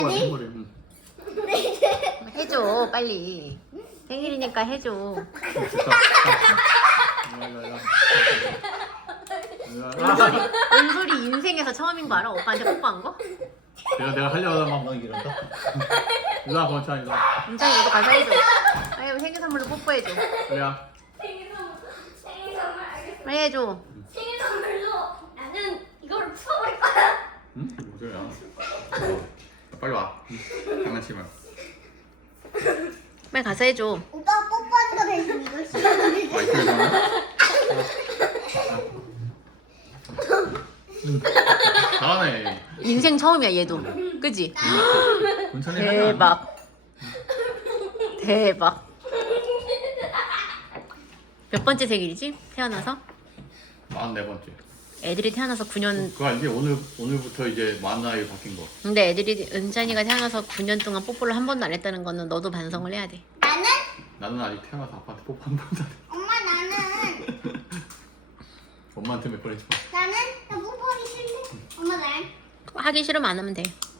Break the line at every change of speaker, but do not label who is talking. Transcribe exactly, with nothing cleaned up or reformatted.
생머리. 응.
해줘 빨리. 생일이니까 해줘.
진짜. 일로 와, 일로 와, 일로 와. 일로 와.
은솔이 은솔이 인생에서 처음인 거 알아? 오빠한테 뽀뽀한 거?
내가 내가 하려고 하다 막 이런다. 일로 와, 권찬 일로 와.
은찬이 너도 가서 해줘. 아유 생일 선물로 뽀뽀해줘.
일로 와.
생일 선물, 생일 선물 알겠어.
빨리 해줘.
생일 선물로 나는 이거를 풀어버릴 거야.
응? 뭔 소리야? 빨리 와. 응. 장난치지 마.
빨리 가서 해줘.
오빠 뽀뽀하는 거 대신 이거 싫어하는데.
마이크에서는. 잘하네.
인생 처음이야 얘도. 그지?
권찬이
대박. 대박. 몇 번째 생일이지? 태어나서?
마흔네 번째.
애들이 태어나서 구 년.
그거 알지? 오늘 오늘부터 이제 만 나이 바뀐 거.
근데 애들이 은찬이가 태어나서 구 년 동안 뽀뽀를 한 번도 안 했다는 거는 너도 반성을 해야 돼.
나는
나는 아직 태어나서 아빠한테 뽀뽀 한 번도 안 해.
엄마 나는
엄마한테 몇 번 했지만.
나는 나 뽀뽀하기 싫대. 엄마 날.
하기 싫으면 안 하면 돼.